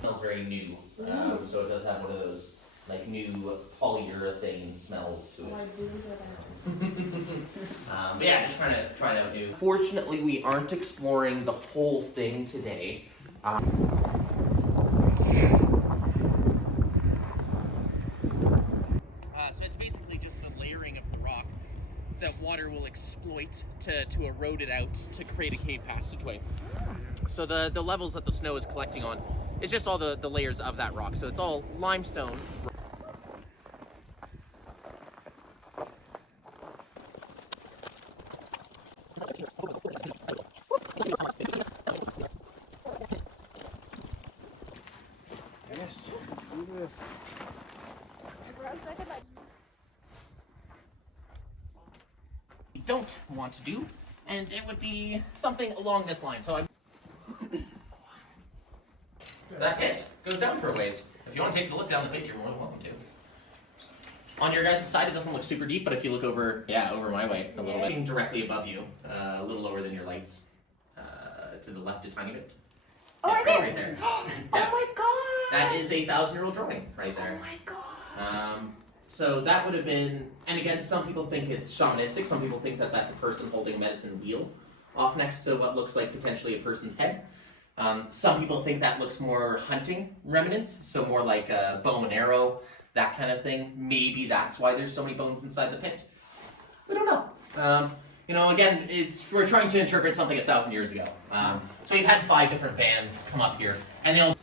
smells very new, so it does have one of those like new polyurethane smells to it. But yeah, just trying it out new. Fortunately, we aren't exploring the whole thing today. So it's basically just the layering of the rock that water will exploit to erode it out to create a cave passageway. So the levels that the snow is collecting on is just all the layers of that rock. So it's all limestone. Yes, let's do this. We don't want to do, and it would be something along this line. So that pit goes down for a ways. If you want to take a look down the pit, you're more than welcome to. On your guys' side, it doesn't look super deep, but if you look over, over my way a little bit, directly above you, a little lower than your lights, to the left a tiny bit. Oh, yeah, right there. Right there. Oh my god. That is a 1,000-year-old drawing right there. Oh my god. So that would have been, and again, some people think it's shamanistic. Some people think that that's a person holding a medicine wheel off next to what looks like potentially a person's head. Some people think that looks more hunting remnants, so more like a bow and arrow, that kind of thing. Maybe that's why there's so many bones inside the pit. We don't know. You know, again, we're trying to interpret something 1,000 years ago. So we've had 5 different bands come up here, and they all.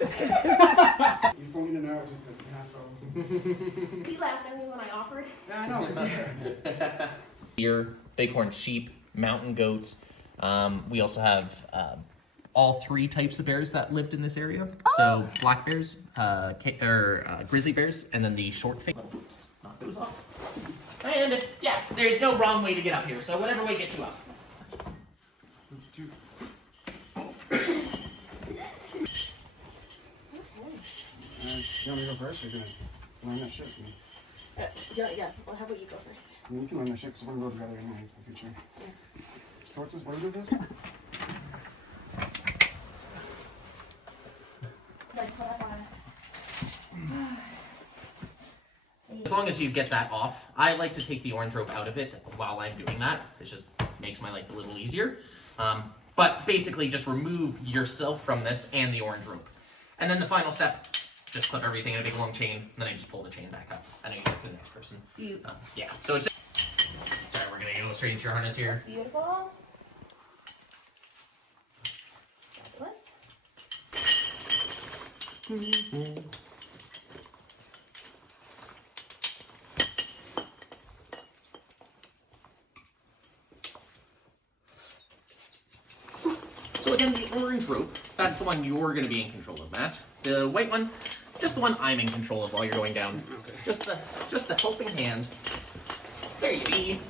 You pointed it out just an asshole. He laughed at me when I offered. Yeah, I know. Deer, bighorn sheep, mountain goats. We also have all 3 types of bears that lived in this area. Oh. So black bears, grizzly bears, and then the short face. Oops, knock those off. And yeah, there's no wrong way to get up here. So whatever way gets you up. You want me to go first, or you're gonna learn that shit with me? Yeah. Well, how about you go first? I mean, you can learn that shit, because we're gonna go together anyways in the future. Yeah. So what's this? What is this? Like, put up on As long as you get that off, I like to take the orange rope out of it while I'm doing that. It just makes my life a little easier. But basically just remove yourself from this and the orange rope. And then the final step, just clip everything in a big long chain, and then I just pull the chain back up. And I go for the next person. Yeah, so it's just... Sorry, we're going to go straight into your harness here. Beautiful. Fabulous. So again, the orange rope, that's the one you're going to be in control of, Matt. The white one, just the one I'm in control of while you're going down. Okay. Just the helping hand. There you be.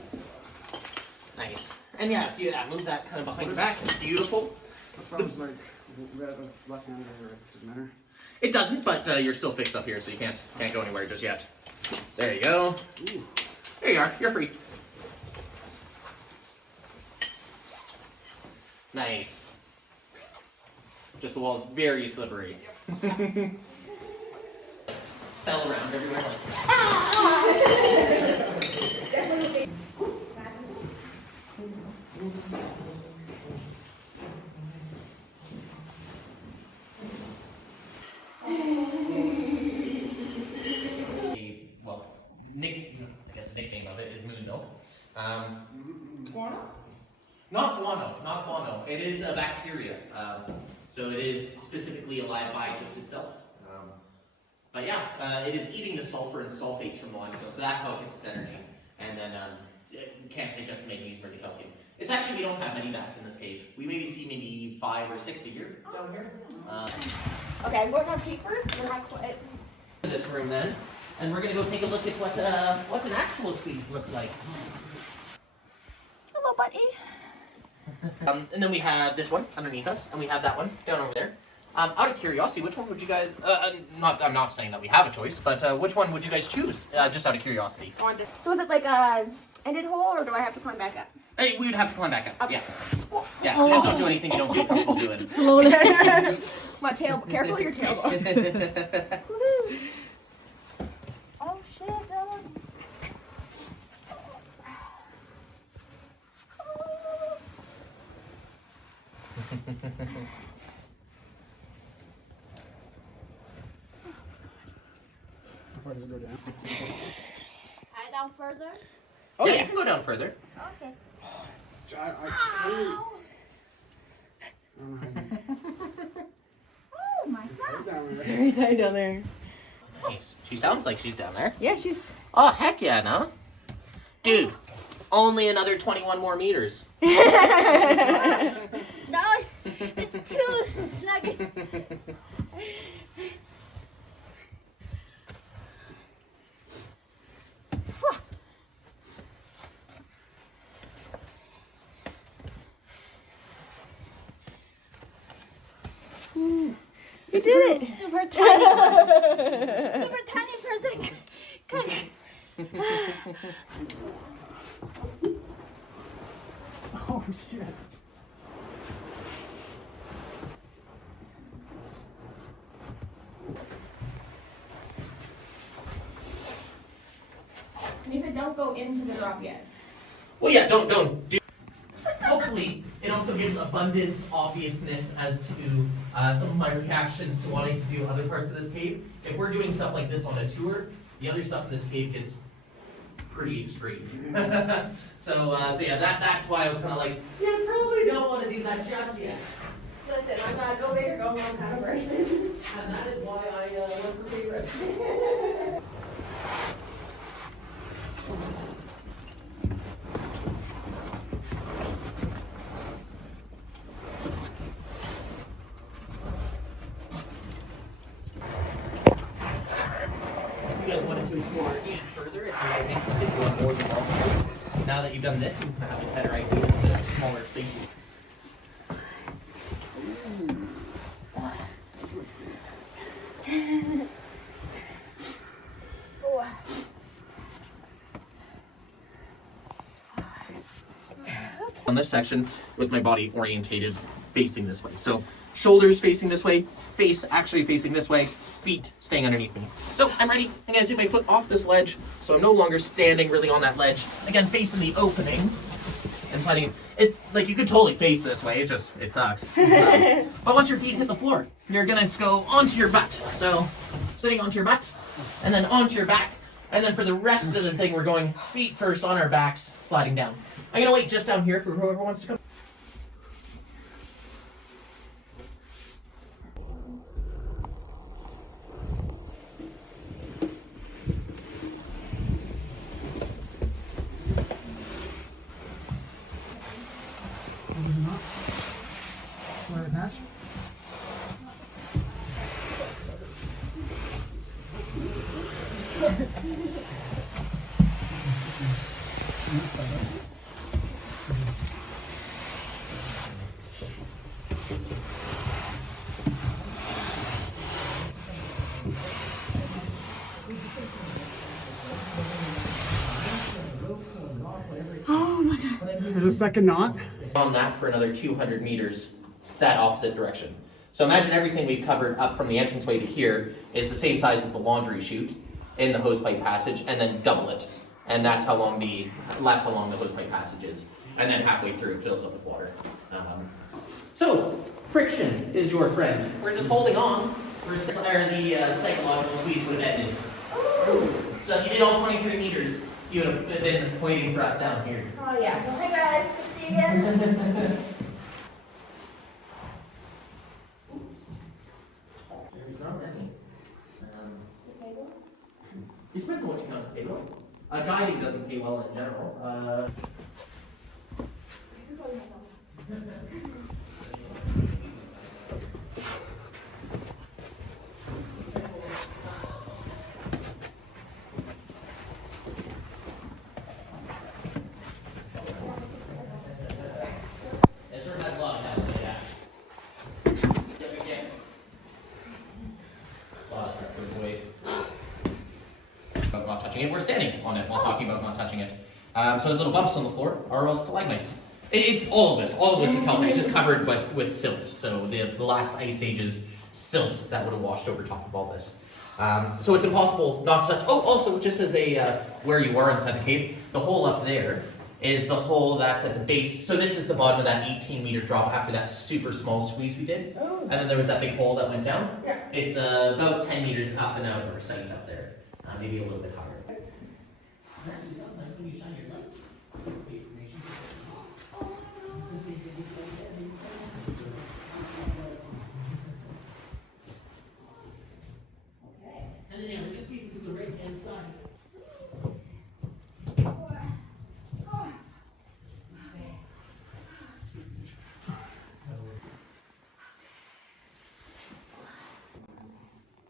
Nice. And yeah, if you move that kind of behind your back, it's beautiful. If I was like, left-handed, or it doesn't matter? It doesn't, but you're still fixed up here, so you can't go anywhere just yet. There you go. Ooh. There you are. You're free. Nice. Just the wall's very slippery. Fell around everywhere. I guess the nickname of it is moon milk. Guano? Not guano. It is a bacteria. So it is specifically alive by just itself. But yeah, it is eating the sulfur and sulfates from the limestone, so that's how it gets its energy. And then it can't digest the magnesium or the calcium. It's actually, we don't have many bats in this cave. We maybe see maybe 5 or 6 a year down here. Okay, we're gonna peek first. We're not quite. This room then, and we're gonna go take a look at what an actual squeeze looks like. Hello, buddy. And then we have this one underneath us, and we have that one down over there. Out of curiosity, which one would you guys? I'm not saying that we have a choice, but which one would you guys choose? Just out of curiosity. So is it like a ended hole, or do I have to climb back up? Hey, we would have to climb back up. Yeah. Yeah, so just don't do anything you don't feel comfortable doing. Slowly. My tail, careful of your tail. Oh shit, Dylan. How far does it go down? Down further? Oh yeah, you can go down further. Okay. I Ow! don't know how you- Oh my It's god. tight down there. Very tight down there. Nice. She sounds like she's down there. Yeah, she's. Oh, heck yeah, no? Dude, only another 21 more meters. No, it's too snuggy. You did it. Super tiny. Super tiny person. Oh shit. You said don't go into the drop yet. Well, yeah, don't do. Hopefully, it also gives abundance obviousness as to some of my reactions to wanting to do other parts of this cave. If we're doing stuff like this on a tour, the other stuff in this cave gets pretty extreme. So yeah, that's why I was kind of like, yeah, probably don't want to do that just yet. Listen, I'm gonna go big or go home kind of person. And that is why I went for favorite. If you guys wanted to explore even further, if you guys interested in going more than one, now that you've done this, you can have a better idea of the smaller spaces. On this section with my body orientated facing this way. So shoulders facing this way, face actually facing this way, feet staying underneath me. So I'm ready. I'm gonna take my foot off this ledge, so I'm no longer standing really on that ledge. Again, facing the opening and sliding. It like you could totally face this way. It sucks. But once your feet hit the floor, you're gonna go onto your butt. So sitting onto your butt, and then onto your back, and then for the rest of the thing, we're going feet first on our backs, sliding down. I'm gonna wait just down here for whoever wants to come. Want to attach? Oh my god. There's a second knot. On that for another 200 meters, that opposite direction. So imagine everything we've covered up from the entranceway to here is the same size as the laundry chute in the hosepipe passage, and then double it. And that's how long the hosepipe passage is. And then halfway through it fills up with water. So friction is your friend. We're just holding on. The psychological squeeze would have ended. So if you did all 23 meters, you would have been waiting for us down here. Oh yeah. Well, hey guys, good to see you again. There's not many. It depends on what you count as pay well. Guiding doesn't pay well in general. It sort of has a lot of heft, yeah. Yeah, we can. A lot of stuff to avoid. About not touching it. We're standing on it while talking about not touching it. So those little bumps on the floor are all stalagmites. It's all of this is calcite. It's just covered with silt. So the last ice age's silt that would have washed over top of all this. So it's impossible not to touch. Oh, also, just as a where you are inside the cave, the hole up there is the hole that's at the base. So this is the bottom of that 18-meter drop after that super small squeeze we did. Oh. And then there was that big hole that went down. Yeah. It's about 10 meters up and out of our site up there. Maybe a little bit higher. Actually, sometimes when you shine your lights, information. Okay. And then yeah, we're just basically the right hand side.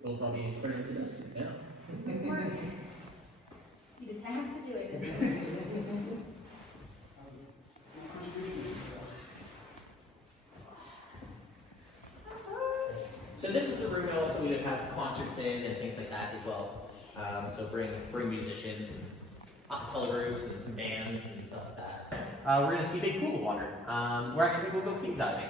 We'll probably put into this. Yeah. You just have to do it. So this is the room also we would have concerts in and things like that as well. So bring musicians and acapella groups and some bands and stuff like that. We're gonna see a big pool of water. We're actually gonna go cave diving.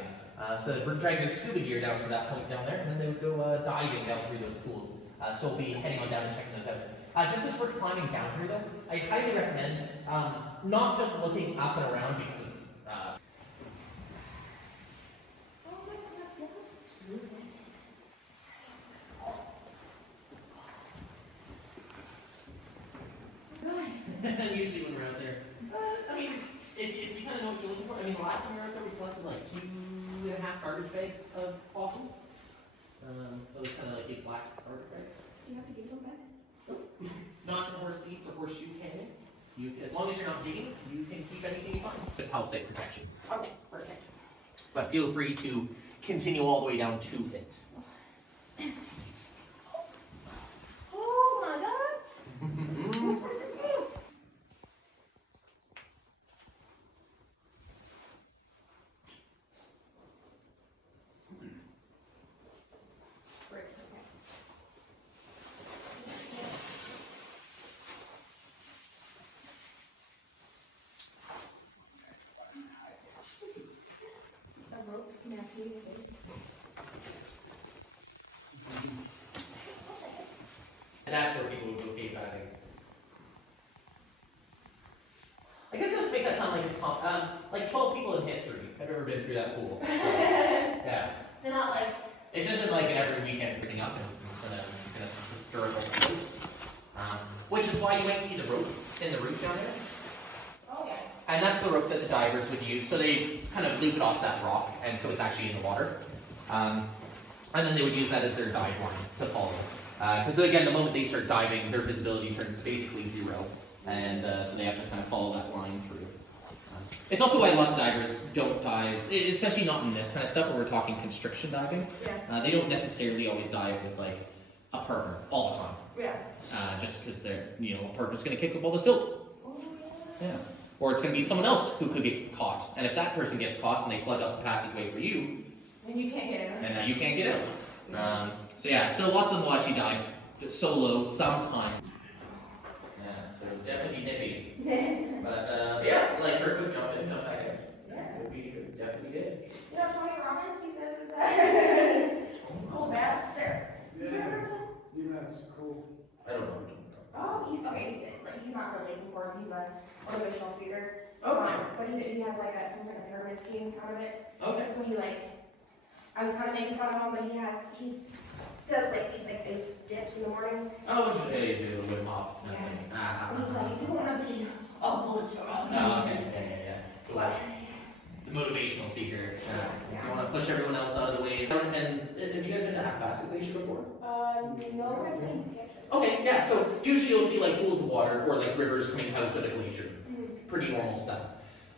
So we're dragging their scuba gear down to that point down there, and then they would go diving down through those pools. So we'll be heading on down and checking those out. Just as we're climbing down here though, I highly recommend not just looking up and around because it's Oh my God, look how smooth that is. usually when we're out there. I mean, if you kind of know what you're looking for, I mean, the last time we were out there, we collected like 2.5 garbage bags of fossils. Those kind of like big black garbage bags. Do you have to give them back? Not to horse thief or horseshoe canyon. As long as you're not digging, you can keep anything you find. Just palisade protection. Okay, perfect. But feel free to continue all the way down to it. Oh my God. Great, okay. A rope snapped me in the face. And that's where people would go cave diving. I guess let's make that sound like it's like 12 people in history have ever been through that pool. So, yeah. So not like, It's just like an every weekend picking up and it's gonna stir it over. Which is why you might see the rope in the roof down there. oh yeah. And that's the rope that the divers would use. So they kind of loop it off that rock, and so it's actually in the water. And then they would use that as their dive line to follow. Because again, the moment they start diving, their visibility turns to basically zero. And so they have to kind of follow that line through. It's also why lots of divers don't dive, especially not in this kind of stuff where we're talking constriction diving. Yeah. They don't necessarily always dive with like a partner all the time. Yeah. Just because they're, a partner's going to kick up all the silt. Oh yeah. Yeah. Or it's going to be someone else who could get caught. And if that person gets caught and they plug up the passageway for you, And you can't get in. and now you can't get out. So lots of them will actually dive solo sometime. Yeah, so it's definitely nippy. But yeah, like her could jump in, jump back in. Yeah. Would be definitely good. You know, Tony Robbins, he says it's a cool bath there. Yeah. Even that's cool. I don't know. Oh, he's okay. He's not really looking for him. He's a motivational speaker. Okay. But he has like a pyramid scheme out of it. Okay. So he I was kind of making fun of him, but he does like these like ice dips in the morning. Oh, what should you do? The Wim Hof. Yeah. Ah, And he's like, if you want to be a good strong. Oh, okay. Yeah. Cool. But, The motivational speaker. Yeah. You want to push everyone else out of the way. And have you guys been to Athabasca Glacier before? no, we're gonna see pictures. Okay, yeah, so usually you'll see like pools of water or like rivers coming out of the glacier. Mhm. Pretty normal stuff.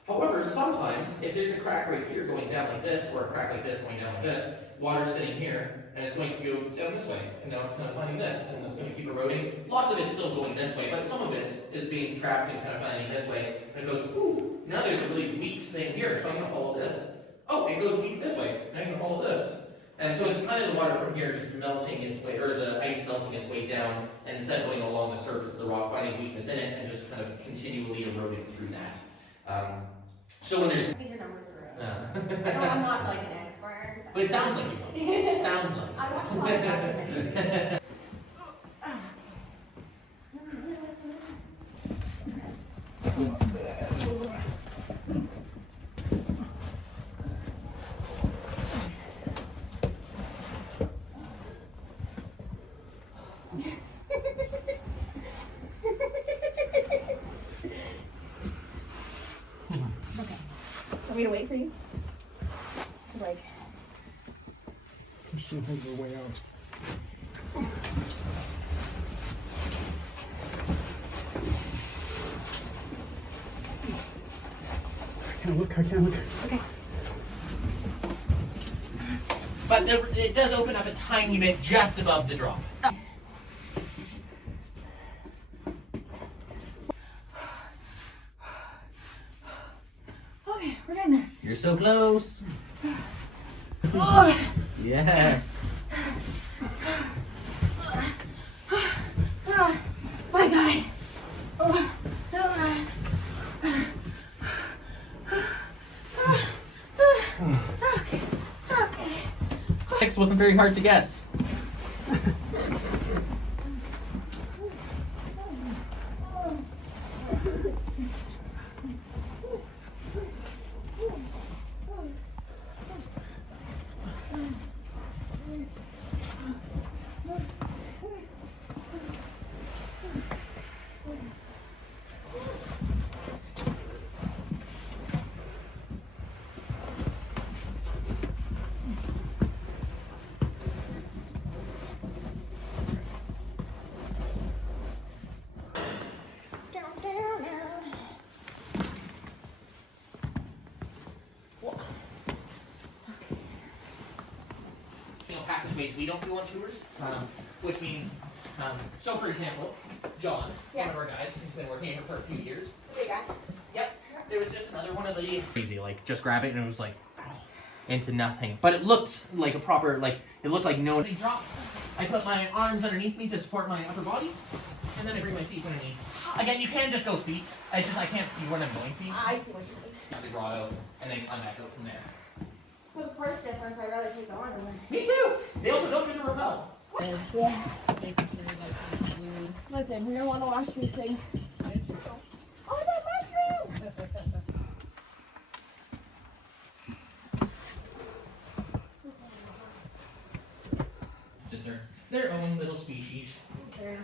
However, sometimes if there's a crack right here going down like this, or a crack like this going down like this, water's sitting here, and it's going to go down this way. And now it's kind of finding this, and it's going to keep eroding. Lots of it's still going this way, but some of it is being trapped and kind of finding this way. And it goes, ooh, now there's a really weak thing here, so I'm going to follow this. Oh, it goes weak this way, now I'm going to follow this. And so it's kind of the water from here just melting its way, or the ice melting its way down and instead of going along the surface of the rock, finding weakness in it, and just kind of continually eroding through that. So when there's... I think your numbers are right. No, I'm not like an expert. But it sounds like you will. It sounds like I watch a lot of documentaries. Want me to wait for you? Like, Push your way out. I can't look. okay. But it does open up a tiny bit just above the drop. Okay, we're getting there. You're so close. Oh, Yes. my God. Oh, oh, okay. Okay. 6 wasn't very hard to guess. Passageways we don't do on tours, which means, so for example, John, one of our guys, who's been working here for a few years. Big guy. Yep, there was just another one of the crazy, like just grab it and it was like into nothing, but it looked like a proper, like it looked like no drop. I put my arms underneath me to support my upper body, and then I bring my feet underneath. Again, you can just go feet. It's just I can't see when I'm going feet. I see what you mean. The grotto, and then climb back out from there. For the price difference, I'd rather take the underwear. Me too. They also don't do the rappel. Yeah. Listen, we're gonna want to wash these things. Oh, the mushrooms! Just their own little species. They're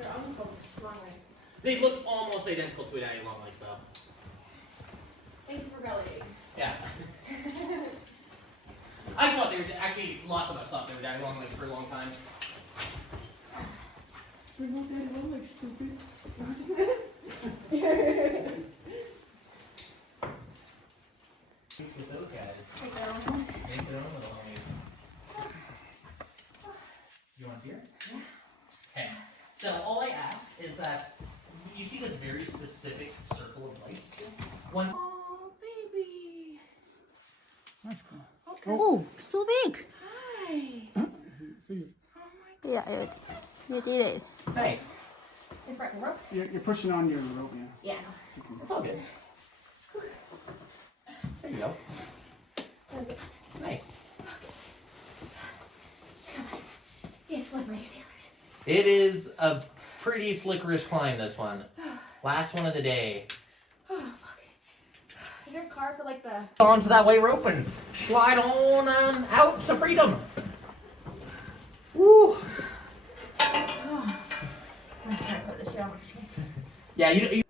uncooked long legs. They look almost identical to a daddy long legs though. Thank you for validating. Yeah. I thought they were actually lots of us thought they were daddy long legs for a long time. They're not daddy long legs, stupid. With those guys, Take their own ones. make their own little homies. You want to see her? Yeah. Okay. So all I ask is that you see this very specific circle of light. One. Oh, baby. That's cool. Okay. Oh, so big. Hi. See you. Oh my Yeah, you did it. Nice. Is Brett ropes? You're pushing on your rope, yeah. Yeah. That's all good. There you go. Okay. Nice. Come on. Be slippery, sailors. It is a pretty slickerish climb, this one. Last one of the day. Oh, fuck. Is there a car for like the... Onto that white rope and slide on out to freedom. Woo. Oh. I'm trying to put this shit on my chest. Yeah, you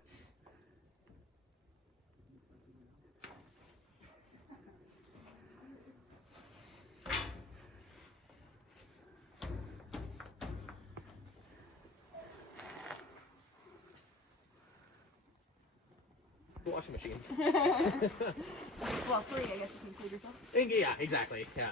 washing machines. Well, 3, I guess, if you include yourself. Yeah, exactly. Yeah.